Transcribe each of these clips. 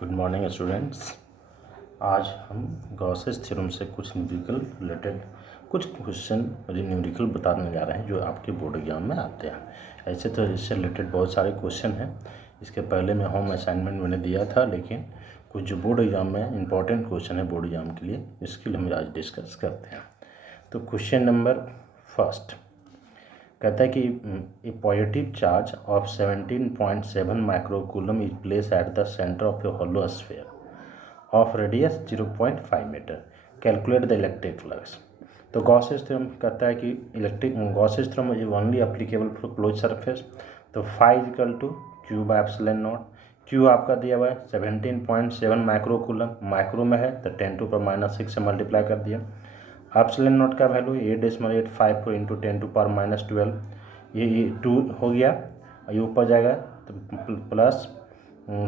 Good morning students. आज हम Gauss's theorem से कुछ न्यूमेरिकल रिलेटेड कुछ क्वेश्चन न्यूमेरिकल बताने जा रहे हैं जो आपके बोर्ड एग्जाम में आते हैं। ऐसे तो इससे रिलेटेड बहुत सारे क्वेश्चन हैं। इसके पहले में होम असाइनमेंट मैंने दिया था, लेकिन कुछ जो बोर्ड एग्जाम में इंपॉर्टेंट क्वेश्चन है बोर्ड एग्जाम के लिए, इसके लिए हम आज डिस्कस करते हैं। तो क्वेश्चन नंबर फर्स्ट कहता है कि a positive charge of 17.7 microcoulomb is place at the centre of a hollow sphere of radius 0.5 metre. Calculate the electric flux. तो गॉसेस थ्योरम कहता है कि Gauss's theorem is only applicable for close surface. तो phi equal to Q by epsilon not. Q आपका दिया हुआ है 17.7 microcoulomb, micro में है तो 10⁻⁻6 से मल्टीप्लाई कर दिया। एप्सिलॉन नॉट का वैल्यू 8.854 इंटू 10⁻12, ये 2 हो गया, ये ऊपर जाएगा तो प्लस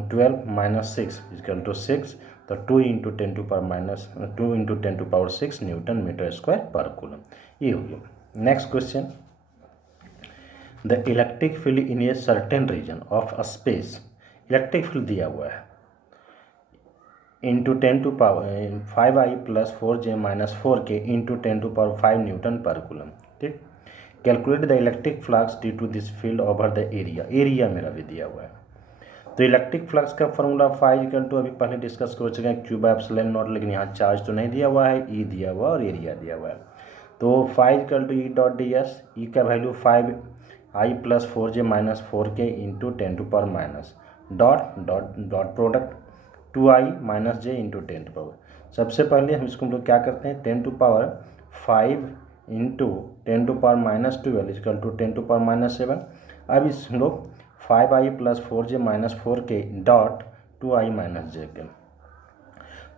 12 माइनस 6 इक्वल टू 6, तो 2 into 10⁻6 newton metre square per coulomb. ये हो गया। Next question, the electric field in a certain region of a space, electric field दिया हुआ है into 10⁵ plus 4j minus 4k into 10⁵ newton per coulomb. ठीक, calculate the electric flux due to this field over the area. Area मेरा भी दिया हुआ है। तो इलेक्ट्रिक फ्लक्स का फॉर्मूला फाई इक्वल टू अभी पहले डिस्कस कर चुके हैं क्यू बाय एप्सिलॉन नॉट, लेकिन यहाँ चार्ज तो नहीं दिया हुआ है, ई दिया हुआ और एरिया दिया हुआ है। तो phi equal to E dot D S, E का value 5i plus 4j minus 4k into 10⁻, dot product 2i minus j into 10⁻। सबसे पहले हम इसको हम लोग क्या करते हैं, 10⁵ इंटू 10⁻⁻12 इक्वल टू 10⁻⁻7। अब इस हम लोग 5i plus 4j minus 4k dot 2i minus j के,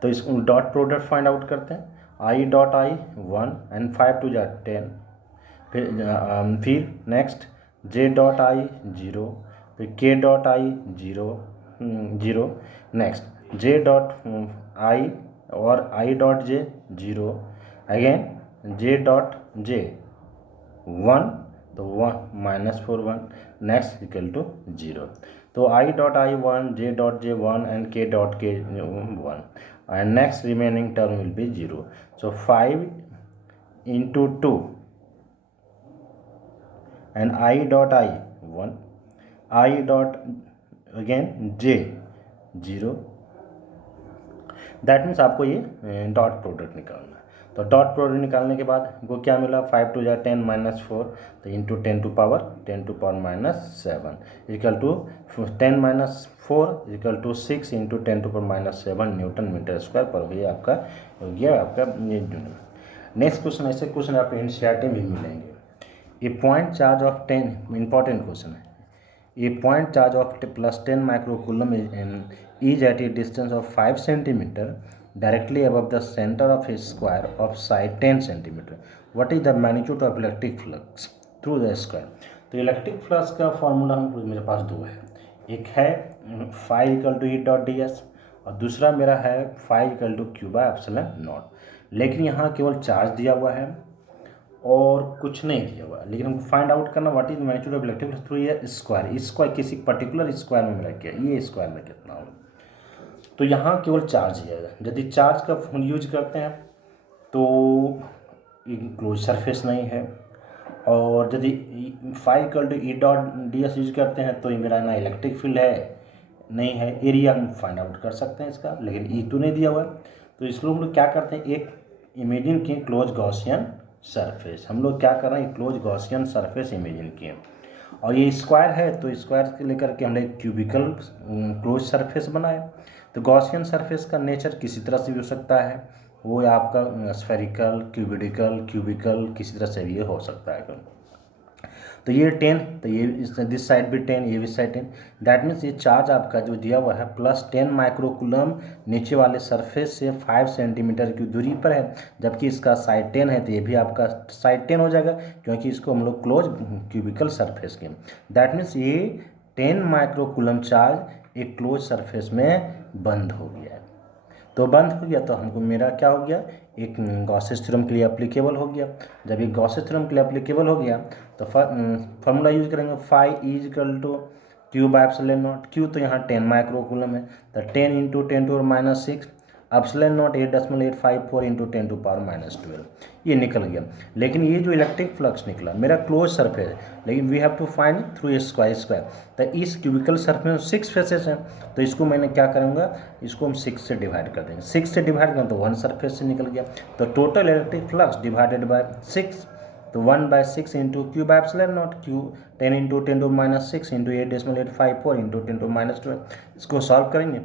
तो इसको डॉट प्रोडक्ट फाइंड आउट करते हैं। i dot i 1 and 5 to जा 10, फिर नेक्स्ट j डॉट i 0, फिर k dot i 0, next j dot i और i dot j 0, again j dot j 1, तो 1 माइनस 4 1, नेक्स्ट इक्वल टू 0। तो i dot i 1, j dot j 1 and k dot k 1, and next remaining term will be 0। So 5 into 2 and i dot i 1, i dot again j 0। That means आपको ये dot product निकालना है। तो dot product निकालने के बाद वो क्या मिला, 5 टू जा 10 माइनस 4, तो into 10⁻⁻7 equal to 10 minus 4 equal to 6 into 10⁻7 newton metre square per हुई आपका हो गया आपका ये। नेक्स्ट क्वेश्चन, ऐसे क्वेश्चन आपको एनसीईआरटी में मिलेंगे। A point charge of 10, important question है, a point charge of plus 10 microcoulomb is at a distance of 5 centimeter directly above the center of a square of side 10 centimeter. What is the magnitude of electric flux through the square? तो electric flux का formula मेरे पास दो है, एक है phi equal to E dot D S और दूसरा मेरा है phi equal to Q by epsilon naught. लेकिन यहाँ केवल चार्ज दिया हुआ है और कुछ नहीं दिया हुआ, लेकिन हमको फाइंड आउट करना what is magnitude of electric flux through ये स्क्वायर। स्क्वायर किसी पर्टिकुलर स्क्वायर में मिला क्या, ये स्क्वायर में कितना होगा। तो यहाँ केवल चार्ज ही है। यदि चार्ज का यूज करते हैं तो क्लोज सरफेस नहीं है, और यदि phi equal to E dot D S use करते हैं तो ये मेरा ना इलेक्ट्रिक फील्ड है नहीं है, एरिया हम फाइंड आउट कर सकते हैं इसका, लेकिन ई तो नहीं दिया हुआ है। तो इसलिए हम लोग क्या करते हैं, एक इमेजिन किए क्लोज गॉसियन सरफेस। हम लोग क्या कर रहे हैं, क्लोज गॉसियन सरफेस इमेजिन किए, और ये स्क्वायर है तो स्क्वायर के लेकर के हमने क्यूबिकल क्लोज सरफेस बनाए। तो गॉसियन सरफेस का नेचर किसी तरह से भी हो सकता है, वो आपका स्फेरिकल, क्यूबिकल किसी तरह से भी हो सकता है। तो ये 10, तो ये दिस साइड भी 10, ये भी साइड 10। दैट मीन्स ये चार्ज आपका जो दिया हुआ है प्लस 10 माइक्रोकूलम नीचे वाले सरफेस से 5 सेंटीमीटर की दूरी पर है, जबकि इसका साइड 10 है, तो ये भी आपका साइड 10 हो जाएगा क्योंकि इसको हम लोग क्लोज क्यूबिकल सरफेस के। दैट मीन्स ये 10 माइक्रोकूलम चार्ज एक क्लोज सरफेस में बंद हो गया है। तो बंद हो गया तो हमको मेरा क्या हो गया, एक गॉसेस थ्योरम के लिए एप्लीकेबल हो गया। जब ये गॉसेस थ्योरम के लिए एप्लीकेबल हो गया तो फार्मूला यूज करेंगे, phi is equal to Q by epsilon not, Q तो यहाँ 10 माइक्रो कूलम है, तो 10 इंटू 10⁻⁶ एप्सिलॉन नॉट 8.854 इंटू 10⁻12 ये निकल गया। लेकिन ये जो इलेक्ट्रिक फ्लक्स निकला मेरा क्लोज सरफेस है, लेकिन we have to find through square. तो इस क्यूबिकल सरफेस में 6 फेसेस हैं, तो इसको मैंने क्या करूँगा, इसको हम 6 से डिवाइड कर देंगे। 6 से डिवाइड करें तो 1 सरफेस से निकल गया, तो total electric flux divided by 6, तो 1/6 into Q by epsilon not, Q 10 into 10⁻⁶ into 8.854 into 10⁻12। इसको सॉल्व करेंगे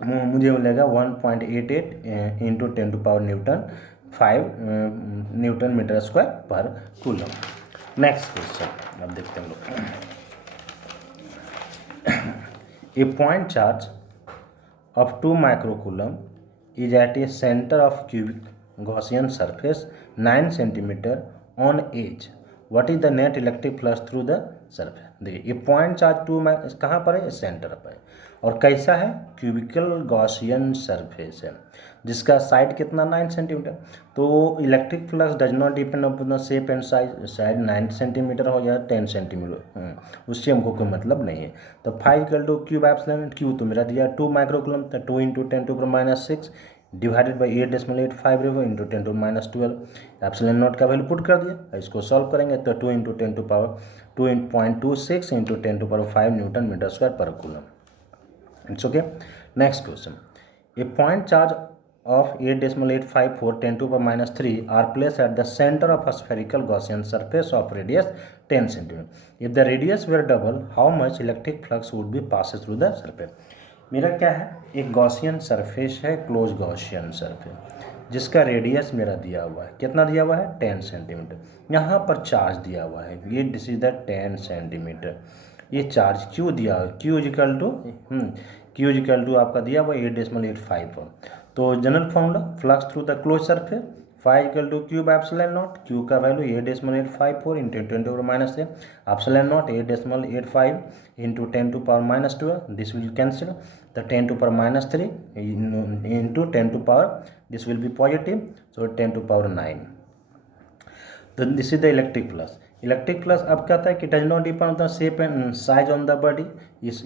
मुझे मिलेगा 1.88 into 10⁻⁵ newton metre square per coulomb. Next question अब देखते हैं लोग। A point charge of 2 micro coulomb is at a centre of cubic Gaussian surface 9 centimetre on edge, what is the net electric flux through the surface. देखिए ये point charge 2 कहाँ पर है, centre पर है, और कैसा है, क्यूबिकल गॉसियन सरफेस है जिसका साइड कितना 9 सेंटीमीटर। तो electric flux does not depend upon the shape and size, side 9 centimetre हो या 10 सेंटीमीटर, उससे हमको कोई मतलब नहीं है। तो five equal to Q by epsilon, Q तो मेरा दिया 2 माइक्रो कूलम, तो 2 into 10⁻⁶ divided by 8.854 into 10⁻12 epsilon naught का वैल्यू पुट कर दिया। इसको सॉल्व करेंगे तो 2 into 10⁻2.26 into 10⁵ newton metre square per coulomb. It's okay. Next question. A point charge of 8.854 10⁻³ are placed at the center of a spherical Gaussian surface of radius 10 cm. If the radius were double, how much electric flux would be passed through the surface? मेरा क्या है, एक Gaussian surface है, close Gaussian surface, जिसका radius मेरा दिया हुआ है, कितना दिया हुआ है 10 सेंटीमीटर। यहाँ पर चार्ज दिया हुआ है, ये दिस इज द 10 सेंटीमीटर। ये चार्ज क्यू दिया हुआ है, क्यू इजिकल टू आपका दिया हुआ है 8.854। तो general formula flux through the close surface five equal to Q by epsilon not, Q का वैल्यू 8.854 इंटू 10⁻³ एप्सिलॉन नॉट 8.85 इंटू 10⁻², this will cancel, the 10⁻³ into 10⁻, this will be positive, so 10⁻9। तो this is the electric flux. Electric flux अब क्या था कि does not depend on the shape and size on the body,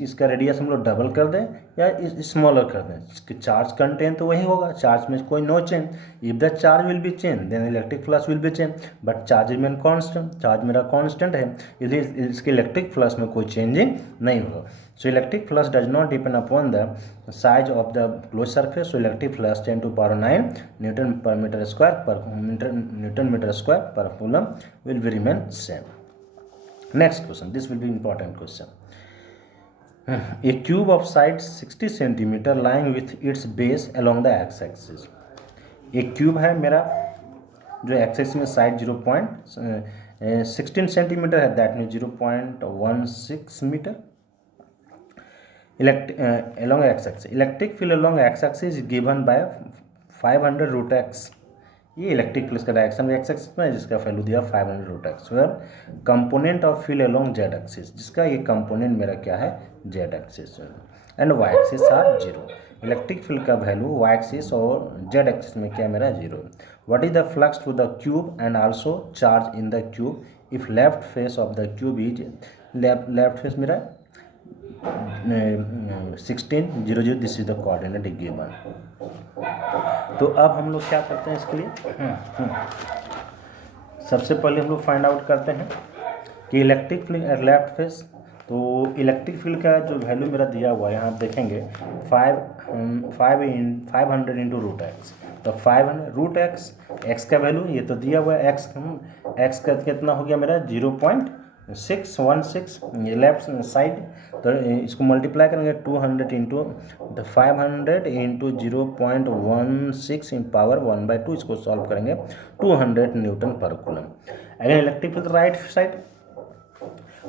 इसका radius हम लोग double कर दें या स्मॉलर कर दें, इसके चार्ज कंटेंट तो वही होगा, चार्ज में कोई no change. If the charge will be change then electric flux will be change, but charge remain constant, charge मेरा कांस्टेंट है, इसलिए इसके इलेक्ट्रिक फ्लक्स में कोई चेंजिंग नहीं होगा। सो electric flux does not depend upon the size of the close surface, so electric flux 10⁹ Newton पर metre square पर Newton metre square per coulomb will be remain same. Next question, this will be important question. A cube of side 60 centimeter lying with its base along the x-axis. एक cube है मेरा जो x-axis में side 0.16 centimeter है, that mean 0.16 meter along x-axis. Electric field along x-axis is given by 500√x. ये electric field का direction x axis में है, जिसका वैल्यू दिया 500√x। Component of field along z axis, जिसका ये कंपोनेंट मेरा क्या है z axis, and y axis are 0। Electric field का वैल्यू वाई एक्सिस और जेड एक्सिस में क्या मेरा 0। What is the flux through the cube and also charge in the cube if left face of the cube is left face मेरा 1600, this is the coordinate given. तो अब हम लोग क्या करते हैं इसके लिए, सबसे पहले हम लोग फाइंड आउट करते हैं कि electric field at left face. तो इलेक्ट्रिक फील्ड का जो वैल्यू मेरा दिया हुआ है यहाँ आप देखेंगे 500 इंटू √x, तो 500√x, x का वैल्यू ये तो दिया हुआ है, x का कितना हो गया मेरा 0.616, ये लेफ्ट साइड, तो इसको मल्टीप्लाई करेंगे 200 इंटू 500 इंटू 0.16 इन पावर 1/2, इसको सॉल्व करेंगे 200 न्यूटन पर कूलम। अगर इलेक्ट्रिक फील्ड राइट साइड,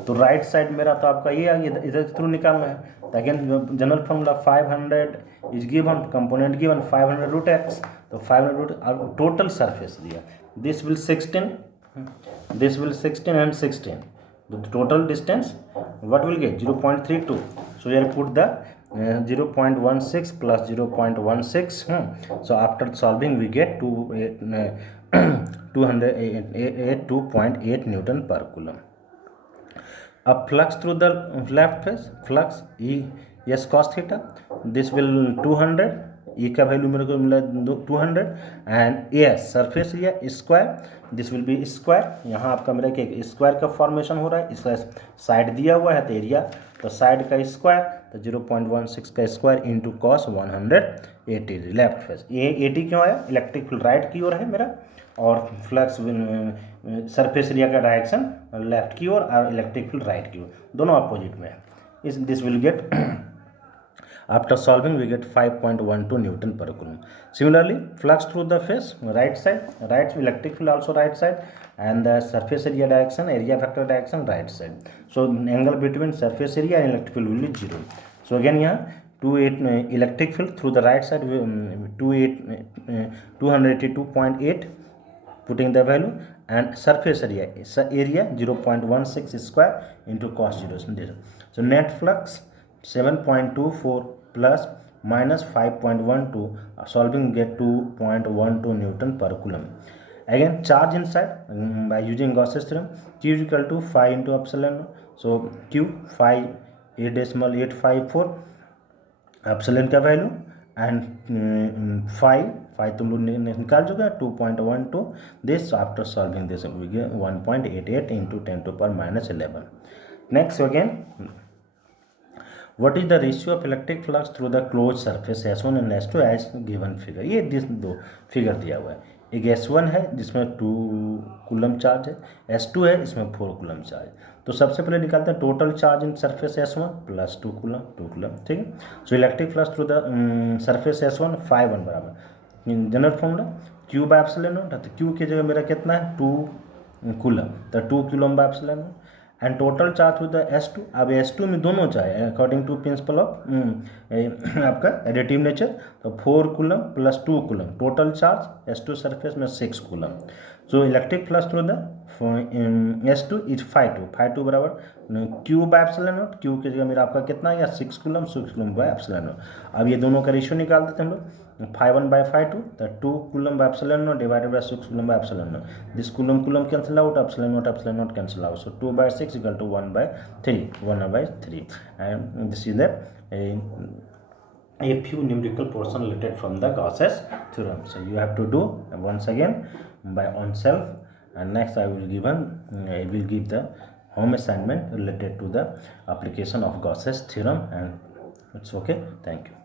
तो राइट साइड मेरा तो आपका ये इधर थ्रू निकालना है, तो again general formula 500 is given, component given 500√x, तो 500 टोटल सरफेस दिया, this will 16 and 16, the total distance what will get 0.32, so here put the 0.16 plus 0.16, so after solving we get 208 Newton per coulomb. a flux through the left face, flux E S cos theta, this will 200, E का value मेरे को मिला 200 and a surface area square, this will B square, यहाँ आपका मेरा क्या square का formation हो रहा है, इसका साइड दिया हुआ है तो एरिया, तो साइड का स्क्वायर तो 0.16 का square into cos 180 left face. ये 80 क्यों आया, इलेक्ट्रिक फील्ड राइट की ओर है मेरा और फ्लक्स सरफेस एरिया का डायरेक्शन लेफ्ट की ओर और इलेक्ट्रिक फील्ड राइट की ओर, दोनों अपोजिट में है। इस this will get after solving we get 5.12 Newton per coulomb. Similarly, flux through the face right side, right electric field also right side, and the surface area direction, area vector direction right side. So angle between surface area and electric field will be 0. So again here 28 electric field through the right side 282.8 putting the value, and surface area 0.16 square into cos 0. So net flux 7.24 plus minus 5.12, solving get 2.12 Newton per coulomb. Again charge inside by using Gauss's theorem, Q is equal to 5 into epsilon, so Q 5.854 epsilon का value and 5 तुम लोग निकाल चुके हैं 2.12, this after solving this 1.88 into 10 to power minus 11. Next again, what is the ratio of electric flux through the closed surface S1 and S2 as given figure. ये दो figure दिया हुआ है, एक S1 है जिसमें 2 कूलम चार्ज है, S2 है इसमें 4 कूलम चार्ज। तो सबसे पहले निकालते हैं total charge in surface S1 plus 2 coulomb, ठीक है। सो electric flux through the surface S1 φ1 बराबर general formula Q by epsilon not, तो Q की जगह मेरा कितना है 2 कूलम, तो 2 coulomb by epsilon naught, and total charge with S2। अब S2 में दोनों charge according to principle of आपका एडिटिव नेचर, तो 4 coulomb plus 2 coulomb, total charge S2 surface में 6 coulomb. So electric flux through the S2 is 5 बराबर Q by epsilon naught, Q की जगह मेरा आपका कितना है 6 कूलम बाय एप्सिलॉन नॉट। अब ये दोनों का रेशियो निकाल देते हैं हम लोग, 5 by 5 तो 2 coulomb by epsilon naught divided by 6 coulomb by epsilon naught, this coulomb cancel out, epsilon naught cancel out, so 2 by 6 equal to 1/3 and this is the a few numerical portion related from the Gauss's theorem. So you have to do once again by own self, and next I will give the home assignment related to the application of Gauss's theorem, and it's okay. Thank you.